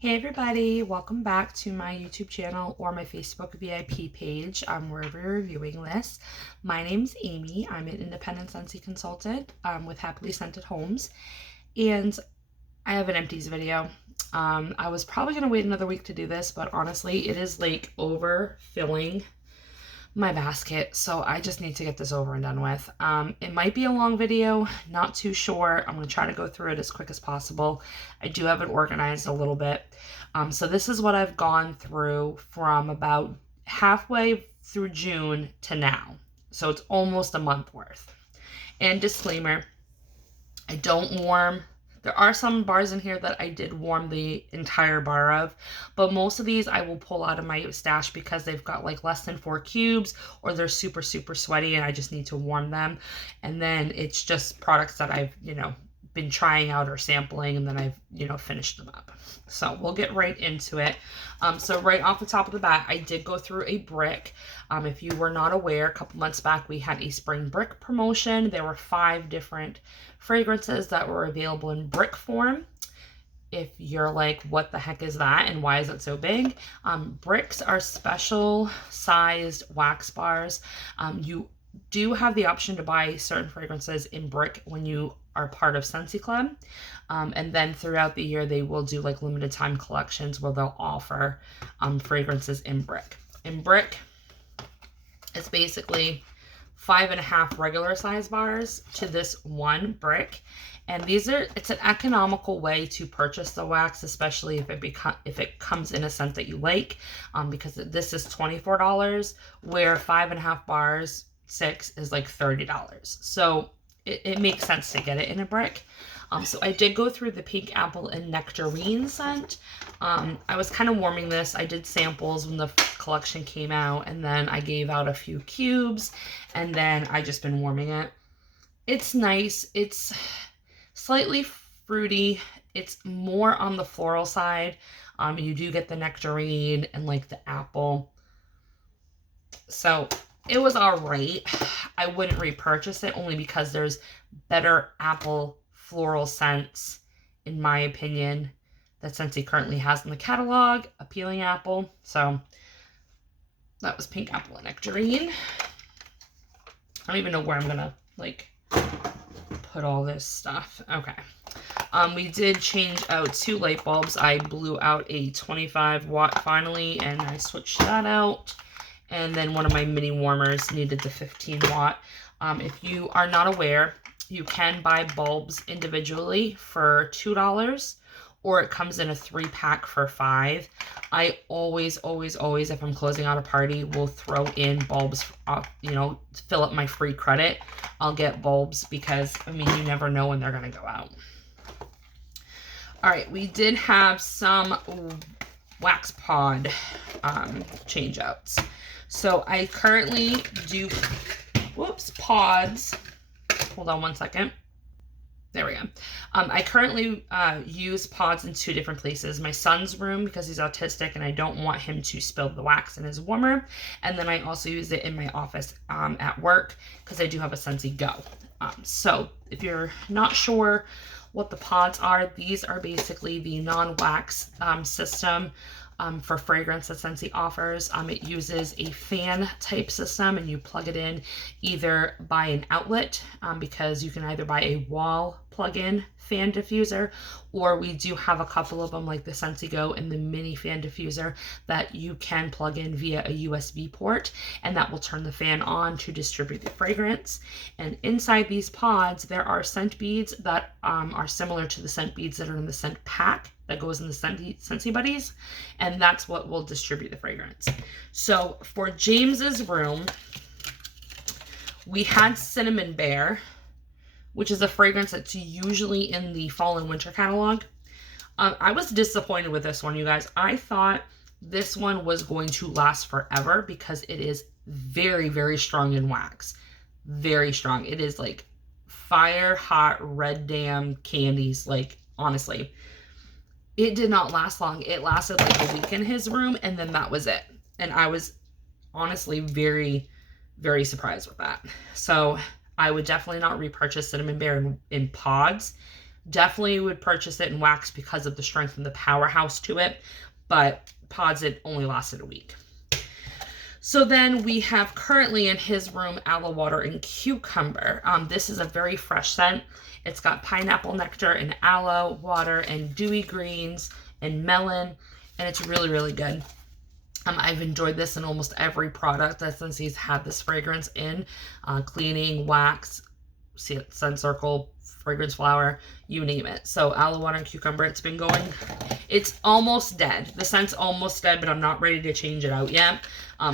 Hey everybody, welcome back to my YouTube channel or my Facebook VIP page wherever you're reviewing this. My name's Amy. I'm an independent Scentsy consultant with Happily Scented Homes, and I have an empties video. I was probably going to wait another week to do this, but honestly, it is like overfilling my basket, so I just need to get this over and done with. It might be a long video, not too sure. I'm going to try to go through it as quick as possible. I do have it organized a little bit. So this is what I've gone through from about halfway through June to now. So it's almost a month worth. And disclaimer, I don't warm. There are some bars in here that I did warm the entire bar of, but most of these I will pull out of my stash because they've got like less than 4 cubes or they're super, super sweaty and I just need to warm them. And then it's just products that I've, been trying out or sampling, and then I've, finished them up. So we'll get right into it. So right off the top of the bat, I did go through a brick. If you were not aware, a couple months back, we had a spring brick promotion. There were 5 different fragrances that were available in brick form. If you're like, what the heck is that and why is it so big? Bricks are special sized wax bars. You do have the option to buy certain fragrances in brick when you are part of Scentsy Club. And then throughout the year, they will do like limited time collections where they'll offer fragrances in brick. In brick, it's basically 5.5 regular size bars to this 1 brick. And it's an economical way to purchase the wax, especially if it comes in a scent that you like, because this is $24, where 5.5 bars, 6 is like $30. So it makes sense to get it in a brick. So I did go through the pink apple and nectarine scent. I was kind of warming this. I did samples when the collection came out, and then I gave out a few cubes, and then I just been warming it. It's nice. It's slightly fruity. It's more on the floral side. You do get the nectarine and like the apple. So it was all right. I wouldn't repurchase it only because there's better apple floral scents, in my opinion, that Scentsy currently has in the catalog. Appealing apple. So that was pink apple and nectarine. I don't even know where I'm gonna like put all this stuff. Okay. We did change out 2 light bulbs. I blew out a 25 watt finally, and I switched that out. And then one of my mini warmers needed the 15 watt. If you are not aware, you can buy bulbs individually for $2, or it comes in a 3-pack for $5. I always, if I'm closing out a party, will throw in bulbs, fill up my free credit. I'll get bulbs because, I mean, you never know when they're going to go out. All right, we did have some wax pod change outs. So I currently do, pods. Hold on one second. There we go. I currently use pods in 2 different places. My son's room, because he's autistic and I don't want him to spill the wax in his warmer. And then I also use it in my office at work because I do have a Scentsy Go. So if you're not sure what the pods are, these are basically the non-wax system for fragrance that Scentsy offers. It uses a fan type system, and you plug it in either by an outlet, because you can either buy a wall plug-in fan diffuser, or we do have a couple of them like the Scentsy Go and the mini fan diffuser that you can plug in via a USB port, and that will turn the fan on to distribute the fragrance. And inside these pods, there are scent beads that are similar to the scent beads that are in the scent pack that goes in the Scentsy Buddies, and that's what will distribute the fragrance. So for James's room, we had Cinnamon Bear, which is a fragrance that's usually in the fall and winter catalog. I was disappointed with this one, you guys. I thought this one was going to last forever because it is very, very strong in wax. Very strong. It is like fire hot red damn candies. Like, honestly, it did not last long. It lasted like a week in his room, and then that was it. And I was honestly very, very surprised with that. So I would definitely not repurchase Cinnamon Bear in pods. Definitely would purchase it in wax because of the strength and the powerhouse to it, but pods, it only lasted a week. So then we have currently in his room aloe water and cucumber. This is a very fresh scent. It's got pineapple nectar and aloe water and dewy greens and melon, and it's really, really good. I've enjoyed this in almost every product that Scentsy's had this fragrance in. Cleaning, wax, scent circle, fragrance flower, you name it. So aloe water and cucumber, it's been going, it's almost dead. The scent's almost dead, but I'm not ready to change it out yet.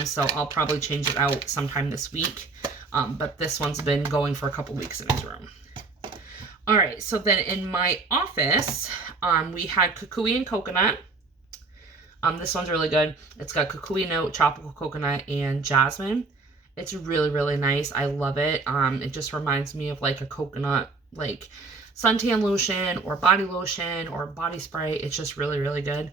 So I'll probably change it out sometime this week. But this one's been going for a couple weeks in his room. All right, so then in my office, we had kukui and coconut. This one's really good. It's got kukui note, tropical coconut, and jasmine. It's really, really nice. I love it. It just reminds me of like a coconut, like suntan lotion or body lotion or body spray. It's just really, really good.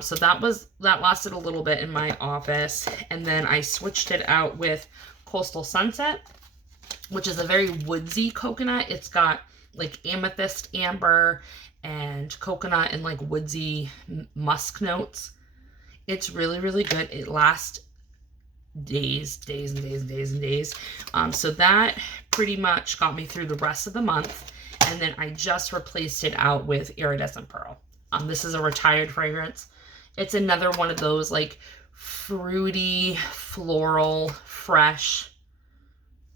So that lasted a little bit in my office. And then I switched it out with Coastal Sunset, which is a very woodsy coconut. It's got like amethyst amber and coconut and like woodsy musk notes. It's really, really good. It lasts days and days. So that pretty much got me through the rest of the month. And then I just replaced it out with Iridescent Pearl. This is a retired fragrance. It's another one of those like fruity, floral, fresh.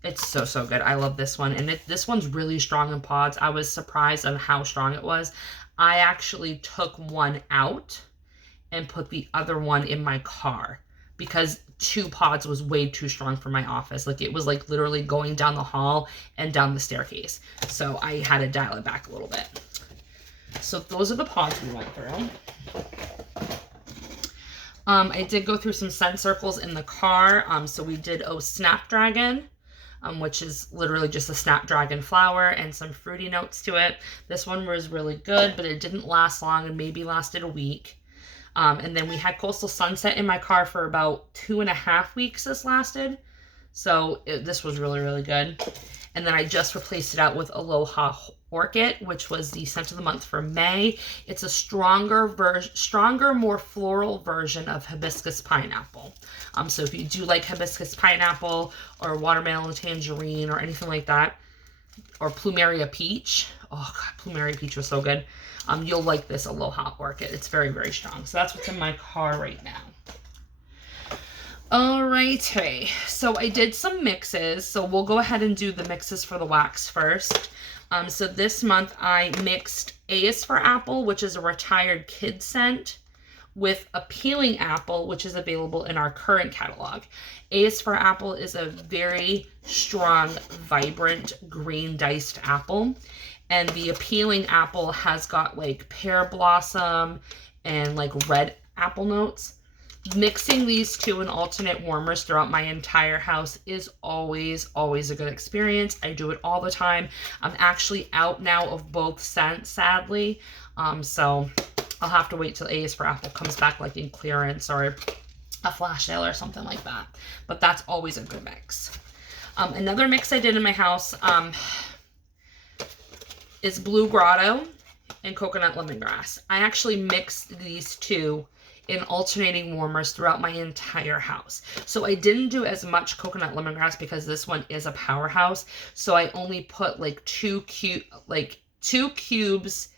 It's so, so good. I love this one. And this one's really strong in pods. I was surprised on how strong it was. I actually took one out and put the other one in my car because 2 pods was way too strong for my office. Like it was like literally going down the hall and down the staircase. So I had to dial it back a little bit. So those are the pods we went through. I did go through some scent circles in the car. So we did Snapdragon, which is literally just a snapdragon flower and some fruity notes to it. This one was really good, but it didn't last long and maybe lasted a week. And then we had Coastal Sunset in my car for about 2.5 weeks this lasted. So this was really, really good. And then I just replaced it out with Aloha Orchid, which was the scent of the month for May. It's a stronger, more floral version of Hibiscus Pineapple. So if you do like Hibiscus Pineapple or Watermelon Tangerine or anything like that, or Plumeria Peach. Oh God, Plumeria Peach was so good. You'll like this Aloha Orchid. It's very, very strong. So that's what's in my car right now. All right, so I did some mixes. So we'll go ahead and do the mixes for the wax first. So this month I mixed A is for Apple, which is a retired kid scent, with Appealing Apple, which is available in our current catalog. A is for Apple is a very strong, vibrant green diced apple. And the Appealing Apple has got like pear blossom and like red apple notes. Mixing these two in alternate warmers throughout my entire house is always, always a good experience. I do it all the time. I'm actually out now of both scents, sadly. So I'll have to wait till A is for Apple comes back like in clearance or a flash sale or something like that. But that's always a good mix. Another mix I did in my house is Blue Grotto and Coconut Lemongrass. I actually mixed these two in alternating warmers throughout my entire house. So I didn't do as much Coconut Lemongrass because this one is a powerhouse. So I only put like 2 cubes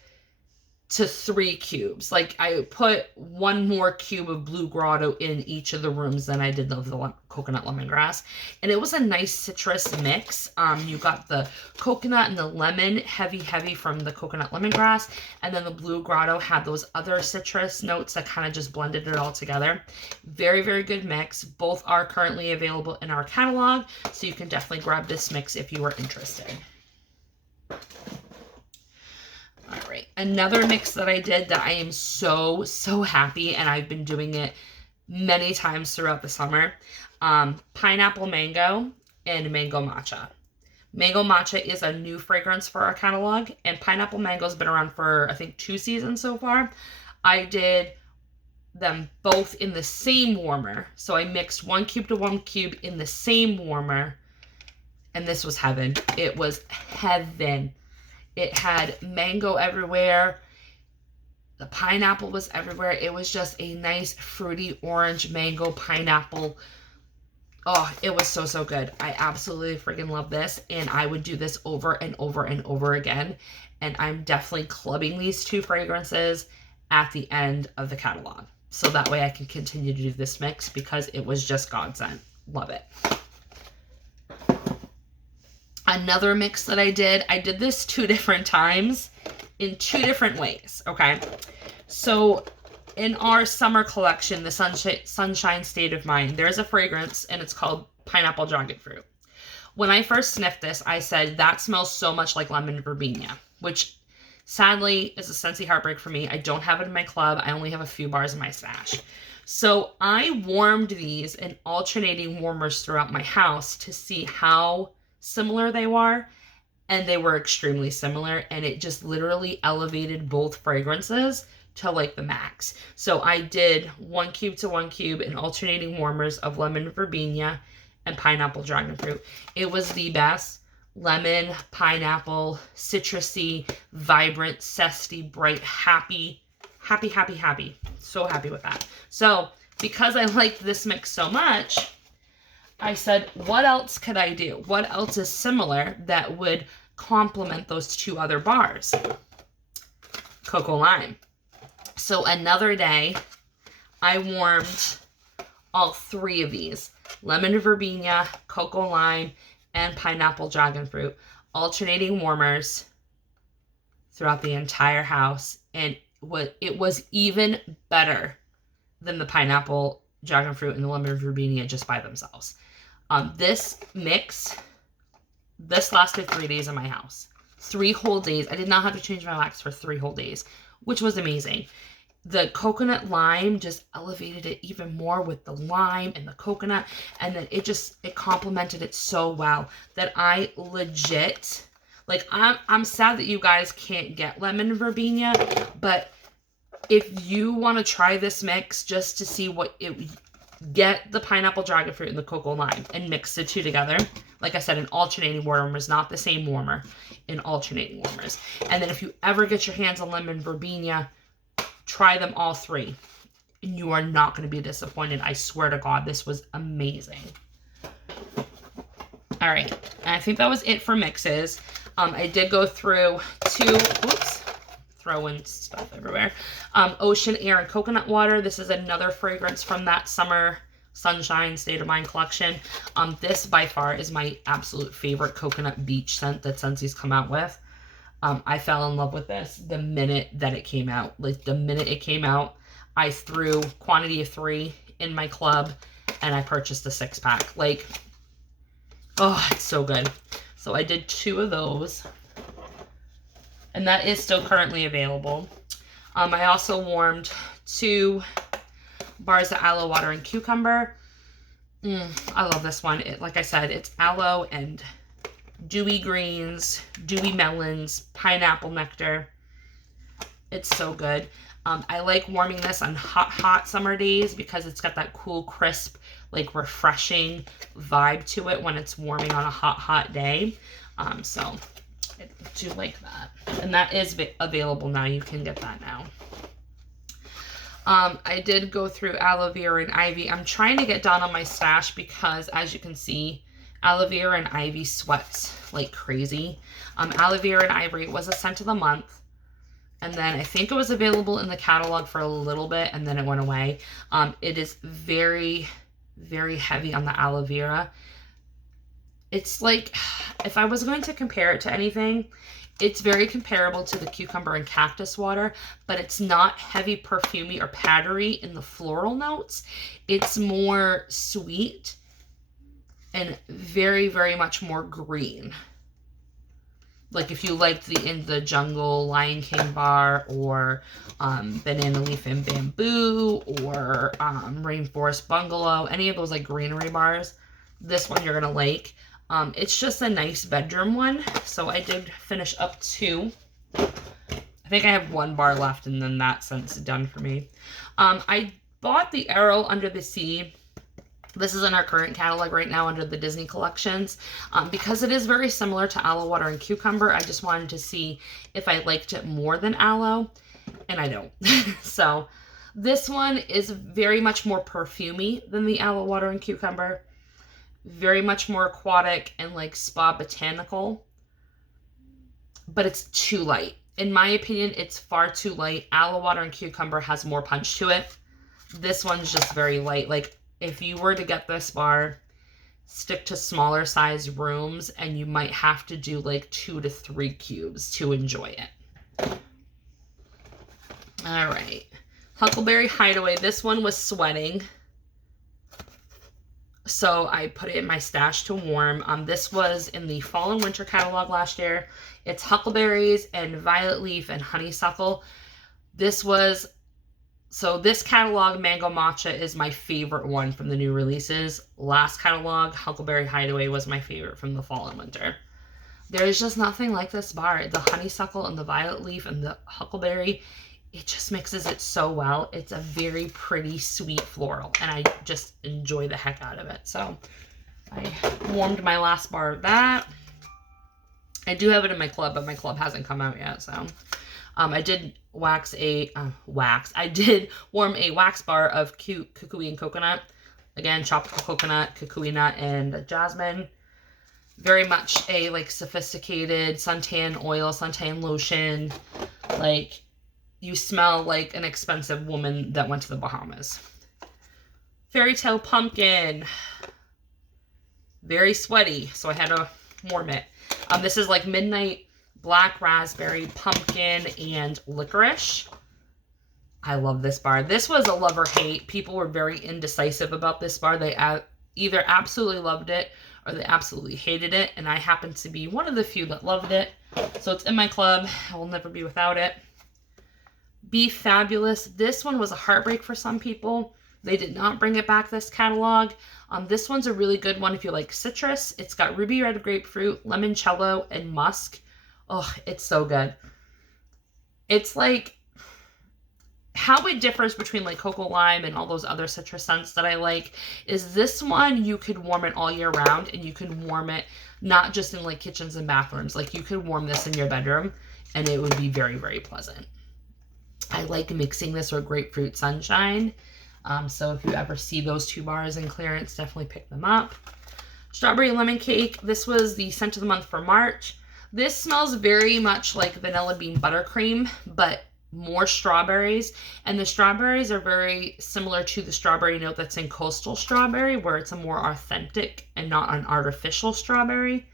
to 3 cubes. Like I put 1 more cube of Blue Grotto in each of the rooms than I did of the Coconut Lemongrass. And it was a nice citrus mix. You got the coconut and the lemon heavy from the Coconut Lemongrass. And then the Blue Grotto had those other citrus notes that kind of just blended it all together. Very, very good mix. Both are currently available in our catalog. So you can definitely grab this mix if you are interested. All right, another mix that I did that I am so, so happy, and I've been doing it many times throughout the summer. Pineapple Mango and Mango Matcha. Mango Matcha is a new fragrance for our catalog, and Pineapple Mango's been around for, I think, 2 seasons so far. I did them both in the same warmer. So I mixed 1 cube to 1 cube in the same warmer, and this was heaven. It was heaven. It had mango everywhere. The pineapple was everywhere. It was just a nice fruity orange mango pineapple. Oh, it was so, so good. I absolutely freaking love this. And I would do this over and over and over again. And I'm definitely clubbing these two fragrances at the end of the catalog. So that way I can continue to do this mix because it was just godsend. Love it. Another mix that I did this 2 different times in 2 different ways, okay? So in our summer collection, the Sunshine State of Mind, there's a fragrance and it's called Pineapple Dragon Fruit. When I first sniffed this, I said, that smells so much like lemon verbena, which sadly is a Scentsy heartbreak for me. I don't have it in my club. I only have a few bars in my stash. So I warmed these in alternating warmers throughout my house to see how similar they were, and they were extremely similar, and it just literally elevated both fragrances to like the max. So I did 1 cube to 1 cube in alternating warmers of lemon verbena and pineapple dragon fruit. It was the best. Lemon, pineapple, citrusy, vibrant, zesty, bright, happy. So happy with that. So because I liked this mix so much, I said, what else could I do? What else is similar that would complement those 2 other bars? Cocoa Lime. So another day, I warmed all 3 of these. Lemon verbena, Cocoa Lime, and Pineapple Dragon Fruit. Alternating warmers throughout the entire house. And it was even better than the Pineapple Dragon Fruit and the Lemon verbena just by themselves. This mix, this lasted 3 days in my house. 3 whole days. I did not have to change my wax for 3 whole days, which was amazing. The coconut lime just elevated it even more with the lime and the coconut. And then it complemented it so well that I legit, like, I'm sad that you guys can't get lemon verbena, but if you want to try this mix just to see what it, get the pineapple dragon fruit and the cocoa lime and mix the 2 together. Like I said, in alternating warmers, not the same warmer, in alternating warmers. And then if you ever get your hands on lemon verbena, try them all 3. And you are not going to be disappointed. I swear to God, this was amazing. All right. And I think that was it for mixes. I did go through 2, throwing stuff everywhere. Ocean Air and Coconut Water. This is another fragrance from that summer Sunshine State of Mind collection. This by far is my absolute favorite coconut beach scent that Scentsy's come out with. I fell in love with this the minute that it came out. Like, the minute it came out, I threw quantity of 3 in my club and I purchased a 6-pack. Like, oh, it's so good. So I did 2 of those. And that is still currently available. I also warmed 2 bars of aloe water and cucumber. I love this one. Like I said, it's aloe and dewy greens, dewy melons, pineapple nectar. It's so good. I like warming this on hot summer days because it's got that cool, crisp, like refreshing vibe to it when it's warming on a hot day. So I do like that. And that is available now. You can get that now. I did go through aloe vera and ivy. I'm trying to get down on my stash because, as you can see, aloe vera and ivy sweats like crazy. Aloe vera and ivory was a scent of the month. And then I think it was available in the catalog for a little bit and then it went away. It is very, very heavy on the aloe vera. It's like, if I was going to compare it to anything, it's very comparable to the cucumber and cactus water, but it's not heavy perfumey or powdery in the floral notes. It's more sweet and very, very much more green. Like if you liked the In the Jungle Lion King bar, or Banana Leaf and Bamboo, or Rainforest Bungalow, any of those like greenery bars, this one you're going to like. It's just a nice bedroom one. So I did finish up 2. I think I have 1 bar left and then that scent's done for me. I bought the Arrow Under the Sea This is in our current catalog right now under the Disney collections. Because it is very similar to aloe water and cucumber, I just wanted to see if I liked it more than aloe, and I don't. So this one is very much more perfumey than the aloe water and cucumber. Very much more aquatic and like spa botanical, but it's too light. In my opinion, it's far too light. Aloe water and cucumber has more punch to it. This one's just very light. Like, if you were to get this bar, stick to smaller size rooms, and you might have to do like 2 to 3 cubes to enjoy it. All right. Huckleberry Hideaway. This one was sweating, so I put it in my stash to warm. This was in the fall and winter catalog last year. It's huckleberries and violet leaf and honeysuckle. So this catalog, Mango Matcha, is my favorite one from the new releases. Last catalog, Huckleberry Hideaway, was my favorite from the fall and winter. There is just nothing like this bar. The honeysuckle and the violet leaf and the huckleberry, it just mixes it so well. It's a very pretty, sweet floral, and I just enjoy the heck out of it. So I warmed my last bar of that. I do have it in my club, but my club hasn't come out yet, so... I did I did warm a wax bar of cute kukui and coconut. Again, tropical coconut, kukui nut, and jasmine. Very much a like sophisticated suntan oil, suntan lotion. Like, you smell like an expensive woman that went to the Bahamas. Fairy Tale Pumpkin. Very sweaty, so I had to warm it. This is like midnight black raspberry, pumpkin, and licorice. I love this bar. This was a love or hate. People were very indecisive about this bar. They either absolutely loved it or they absolutely hated it, and I happen to be one of the few that loved it. So it's in my club. I will never be without it. Be Fabulous. This one was a heartbreak for some people. They did not bring it back this catalog. This one's a really good one if you like citrus. It's got ruby red grapefruit, limoncello, and musk. Oh, it's so good. It's like how it differs between like cocoa lime and all those other citrus scents that I like is this one you could warm it all year round, and you can warm it not just in like kitchens and bathrooms. Like, you could warm this in your bedroom and it would be very, very pleasant. I like mixing this with Grapefruit Sunshine. So if you ever see those 2 bars in clearance, definitely pick them up. Strawberry Lemon Cake. This was the scent of the month for March. This smells very much like vanilla bean buttercream, but more strawberries. And the strawberries are very similar to the strawberry note that's in Coastal Strawberry, where it's a more authentic and not an artificial strawberry.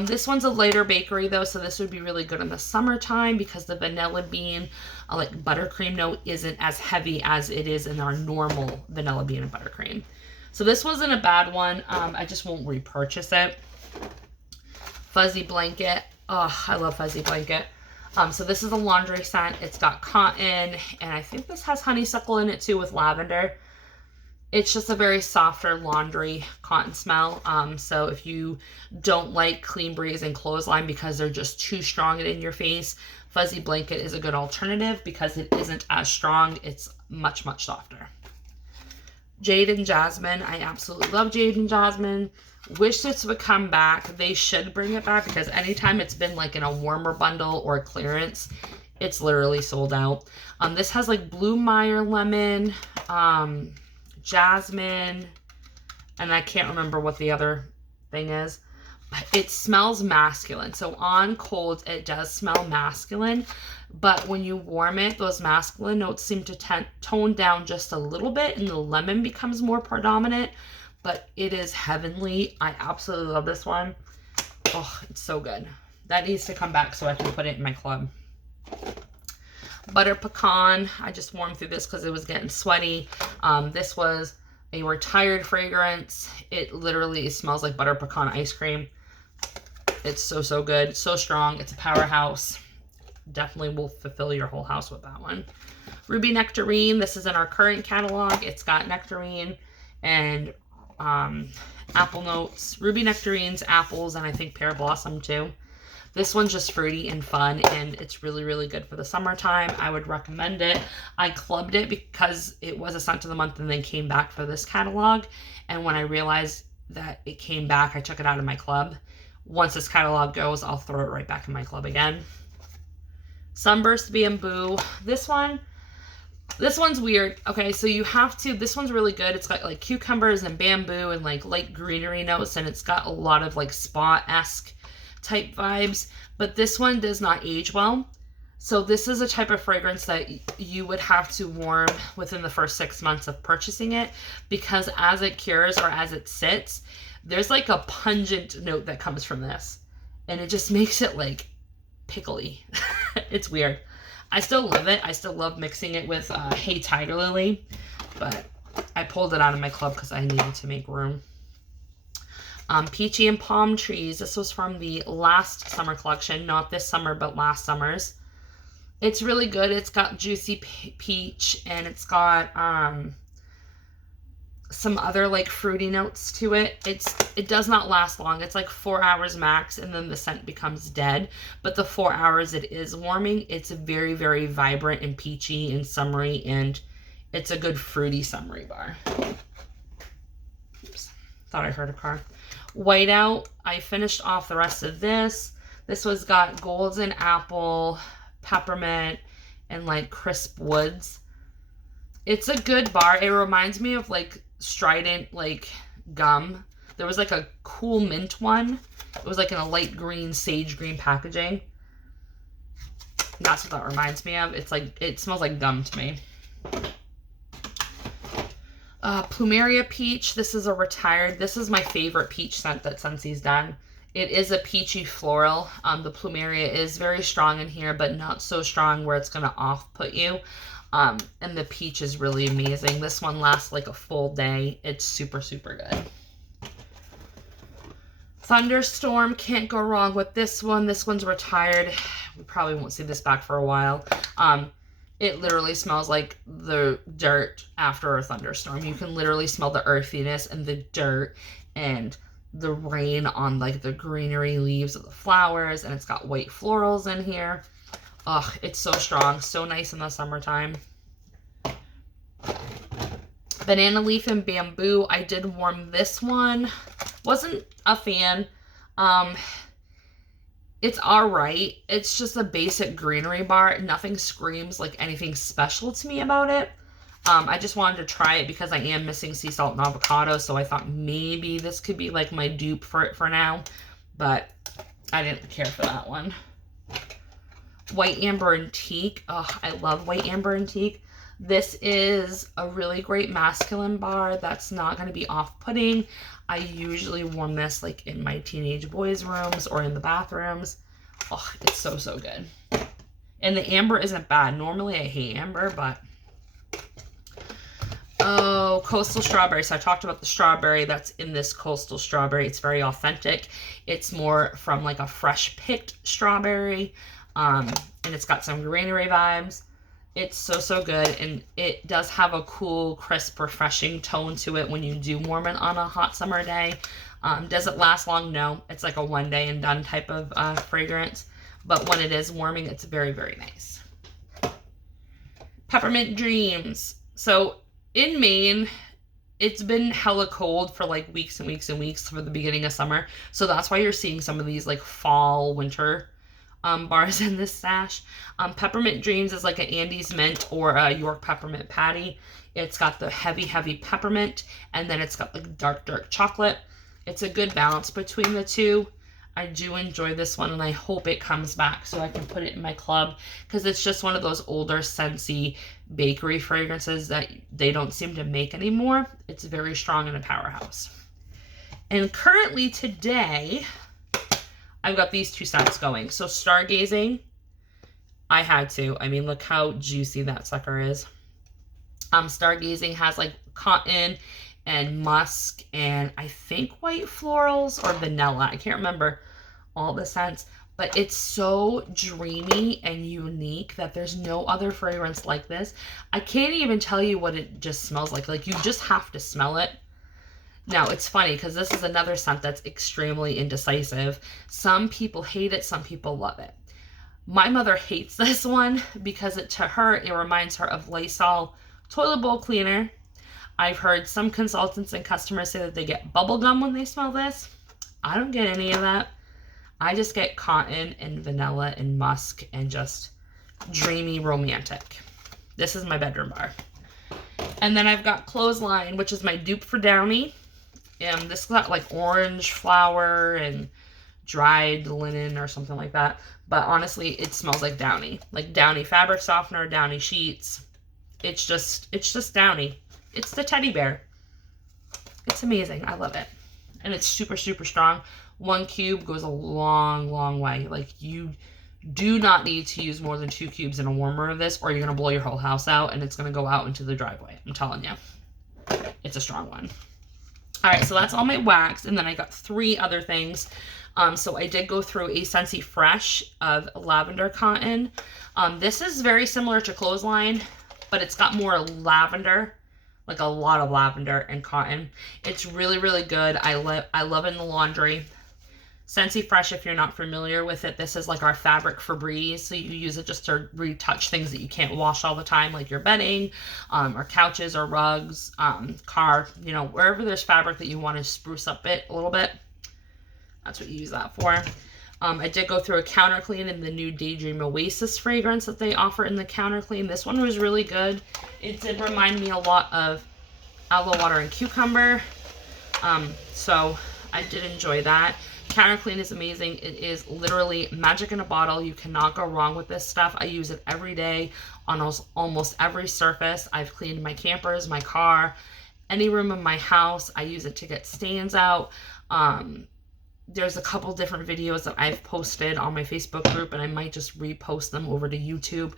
This one's a lighter bakery though, so this would be really good in the summertime because the vanilla bean, like buttercream note, isn't as heavy as it is in our normal vanilla bean and buttercream. So this wasn't a bad one. I just won't repurchase it. Fuzzy Blanket. Oh, I love Fuzzy Blanket. So this is a laundry scent. It's got cotton, and I think this has honeysuckle in it too with lavender. It's just a very softer laundry cotton smell. So if you don't like Clean Breeze and Clothesline because they're just too strong and in your face, Fuzzy Blanket is a good alternative because it isn't as strong. It's much, much softer. Jade and Jasmine. I absolutely love Jade and Jasmine. Wish this would come back. They should bring it back because anytime it's been like in a warmer bundle or clearance, it's literally sold out. This has like Blue Meyer lemon, jasmine, and I can't remember what the other thing is. But it smells masculine. So on colds, it does smell masculine. But when you warm it, those masculine notes seem to tone down just a little bit, and the lemon becomes more predominant. But it is heavenly. I absolutely love this one. Oh, it's so good. That needs to come back so I can put it in my club. Butter Pecan. I just warmed through this because it was getting sweaty. This was a retired fragrance. It literally smells like butter pecan ice cream. It's so, so good. So strong. It's a powerhouse. Definitely will fulfill your whole house with that one. Ruby Nectarine. This is in our current catalog. It's got nectarine and apple notes. Ruby Nectarines, apples, and I think pear blossom too. This one's just fruity and fun, and it's really, really good for the summertime. I would recommend it. I clubbed it because it was a scent of the month and then came back for this catalog. And when I realized that it came back, I took it out of my club. Once this catalog goes, I'll throw it right back in my club again. Sunburst Bamboo. This one's weird. Okay, so you have to, this one's really good. It's got like cucumbers and bamboo and like light greenery notes, and it's got a lot of like spa-esque type vibes, but this one does not age well. So this is a type of fragrance that you would have to warm within the first 6 months of purchasing it, because as it cures or as it sits, there's like a pungent note that comes from this, and it just makes it like pickly. It's weird. I still love it. I still love mixing it with Hey Tiger Lily, but I pulled it out of my club because I needed to make room. Peachy and Palm Trees. This was from the last summer collection, not this summer, but last summer's. It's really good. It's got juicy peach, and it's got some other like fruity notes to it. It does not last long. It's like 4 hours max, and then the scent becomes dead. But the 4 hours it is warming, it's very, very vibrant and peachy and summery, and it's a good fruity summery bar. Oops, thought I heard a car. Whiteout. I finished off the rest of this. This was got golden apple, peppermint, and like crisp woods. It's a good bar. It reminds me of like Strident like gum. There was like a cool mint one. It was like in a light green, sage green packaging. That's what that reminds me of. It's like, it smells like gum to me. Plumeria Peach. This is a retired. This is my favorite peach scent that Scentsy's done. It is a peachy floral. The Plumeria is very strong in here, but not so strong where it's going to off-put you. And the peach is really amazing. This one lasts like a full day. It's super, super good. Thunderstorm. Can't go wrong with this one. This one's retired. We probably won't see this back for a while. It literally smells like the dirt after a thunderstorm. You can literally smell the earthiness and the dirt and the rain on like the greenery leaves of the flowers, and it's got white florals in here. Ugh, it's so strong, so nice in the summertime. Banana Leaf and Bamboo. I did warm this one. Wasn't a fan. It's alright. It's just a basic greenery bar. Nothing screams like anything special to me about it. I just wanted to try it because I am missing sea salt and avocado, so I thought maybe this could be like my dupe for it for now, but I didn't care for that one. White Amber and Teak. Oh, I love White Amber and Teak. This is a really great masculine bar that's not going to be off-putting. I usually warm this like in my teenage boys' rooms or in the bathrooms. Oh, it's so, so good. And the amber isn't bad. Normally I hate amber, but... Oh, Coastal Strawberry. So I talked about the strawberry that's in this Coastal Strawberry. It's very authentic. It's more from like a fresh picked strawberry. And it's got some greenery vibes. It's so, so good. And it does have a cool, crisp, refreshing tone to it when you do warm it on a hot summer day. Does it last long? No. It's like a one day and done type of fragrance. But when it is warming, it's very, very nice. Peppermint Dreams. So in Maine, it's been hella cold for like weeks and weeks and weeks for the beginning of summer. So that's why you're seeing some of these like fall, winter bars in this stash. Peppermint Dreams is like an Andes Mint or a York Peppermint Patty. It's got the heavy, heavy peppermint, and then it's got like dark, dark chocolate. It's a good balance between the two. I do enjoy this one, and I hope it comes back so I can put it in my club, because it's just one of those older Scentsy bakery fragrances that they don't seem to make anymore. It's very strong and a powerhouse. And currently today, I've got these two scents going. So Stargazing, I had to. I mean, look how juicy that sucker is. Stargazing has like cotton and musk and I think white florals or vanilla. I can't remember all the scents, but it's so dreamy and unique that there's no other fragrance like this. I can't even tell you what it just smells like. Like, you just have to smell it. Now, it's funny because this is another scent that's extremely indecisive. Some people hate it, some people love it. My mother hates this one because to her, it reminds her of Lysol toilet bowl cleaner. I've heard some consultants and customers say that they get bubble gum when they smell this. I don't get any of that. I just get cotton and vanilla and musk and just dreamy romantic. This is my bedroom bar. And then I've got Clothesline, which is my dupe for Downy. And this got like orange flower and dried linen or something like that. But honestly, it smells like Downy fabric softener, Downy sheets. It's just Downy. It's the teddy bear. It's amazing. I love it. And it's super, super strong. 1 cube goes a long, long way. Like, you do not need to use more than 2 cubes in a warmer of this, or you're going to blow your whole house out and it's going to go out into the driveway. I'm telling you. It's a strong one. All right, so that's all my wax. And then I got 3 other things. So I did go through a Scentsy Fresh of lavender cotton. This is very similar to Clothesline, but it's got more lavender, like a lot of lavender and cotton. It's really, really good. I love it in the laundry. Scentsy Fresh, if you're not familiar with it, this is like our fabric Febreze. So you use it just to retouch things that you can't wash all the time, like your bedding, or couches or rugs, car, you know, wherever there's fabric that you want to spruce up it a little bit. That's what you use that for. I did go through a counter clean in the new Daydream Oasis fragrance that they offer in the counter clean. This one was really good. It did remind me a lot of aloe water and cucumber. So I did enjoy that. Counter clean is amazing. It is literally magic in a bottle. You cannot go wrong with this stuff. I use it every day on almost every surface. I've cleaned my campers, my car, any room in my house. I use it to get stains out. There's a couple different videos that I've posted on my Facebook group, and I might just repost them over to YouTube,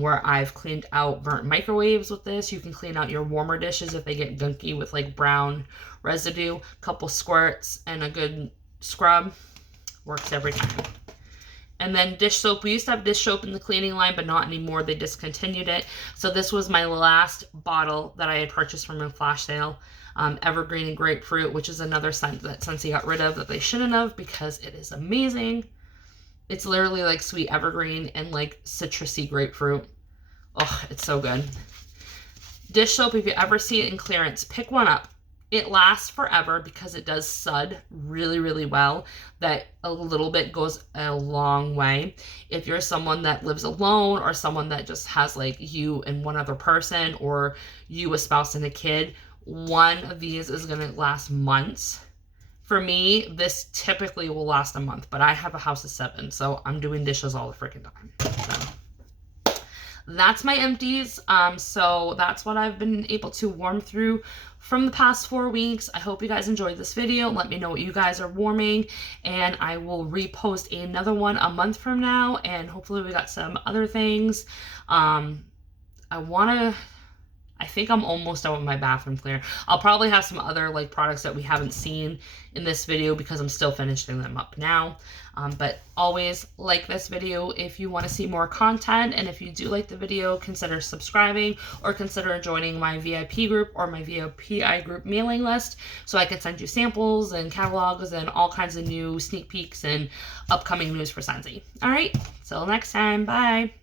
where I've cleaned out burnt microwaves with this. You can clean out your warmer dishes if they get gunky with like brown residue. A couple squirts and a good scrub works every time. And then dish soap. We used to have dish soap in the cleaning line, but not anymore. They discontinued it. So this was my last bottle that I had purchased from a flash sale. Evergreen and Grapefruit, which is another scent that Scentsy got rid of that they shouldn't have, because it is amazing. It's literally like sweet evergreen and like citrusy grapefruit. Oh, it's so good. Dish soap, if you ever see it in clearance, pick one up. It lasts forever because it does sud really, really well. That a little bit goes a long way. If you're someone that lives alone, or someone that just has like you and one other person, or you, a spouse and a kid, one of these is going to last months. For me, this typically will last a month, but I have a house of 7, so I'm doing dishes all the freaking time. So that's my empties. So that's what I've been able to warm through from the past 4 weeks. I hope you guys enjoyed this video. Let me know what you guys are warming, and I will repost another one a month from now, and hopefully we got some other things. I think I'm almost done with my bathroom cleaner. I'll probably have some other like products that we haven't seen in this video because I'm still finishing them up now. But always like this video if you want to see more content. And if you do like the video, consider subscribing, or consider joining my VIP group or my VIPI group mailing list, so I can send you samples and catalogs and all kinds of new sneak peeks and upcoming news for Scentsy. All right, till next time. Bye.